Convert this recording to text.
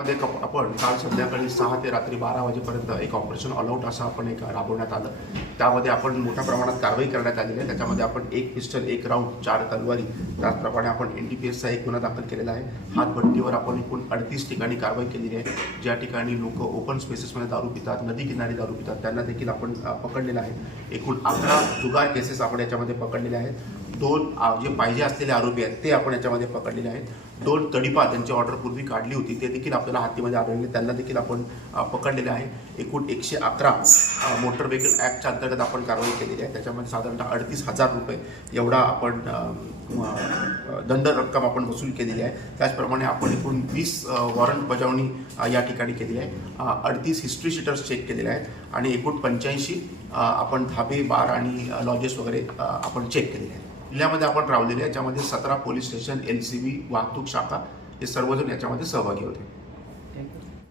मध्ये आपण काल संध्याकाळी सहा ते रात्री बारा वाजेपर्यंत एक ऑपरेशन ऑलआउट असं आपण एक राबवण्यात आलं त्यामध्ये आपण मोठ्या प्रमाणात कारवाई करण्यात आलेली आहे त्याच्यामध्ये आपण एक पिस्टल एक राऊंड चार तलवारी त्याचप्रमाणे आपण एन डी पी एसचा एक गुन्हा दाखल केलेला आहे हातभट्टीवर आपण एकूण अडतीस ठिकाणी कारवाई केलेली आहे ज्या ठिकाणी लोक ओपन स्पेसेसमध्ये दारू पितात नदी किनारी दारू पितात त्यांना देखील आपण पकडलेलं आहे एकूण अकरा जुगार केसेस आपण याच्यामध्ये पकडलेले आहेत दोन जे पाहिजे असलेले आरोपी आहेत ते आपण याच्यामध्ये पकडलेले आहेत दोन तडीपा त्यांची ऑर्डर पूर्वी काढली होती ते देखील आपल्याला हातीमध्ये आढळले त्यांना देखील आपण पकडलेले आहे एकूण एकशे अकरा मोटर व्हेकल ॲक्टच्या अंतर्गत आपण कारवाई केलेली आहे त्याच्यामध्ये साधारणतः अडतीस हजार रुपये एवढा आपण दंड रक्कम आपण वसूल केलेली आहे त्याचप्रमाणे आपण एकूण वीस वॉरंट बजावणी या ठिकाणी केली आहे अडतीस हिस्ट्री शीटर्स चेक केलेले आहेत आणि एकूण पंच्याऐंशी आपण धाबे बार आणि लॉजेस वगैरे आपण चेक केलेले आहेत जिल्ह्यामध्ये आपण राहिलेले याच्यामध्ये सतरा police station L C B वाहतूक शाखा हे सर्वजण याच्यामध्ये सहभागी होते थँक्यू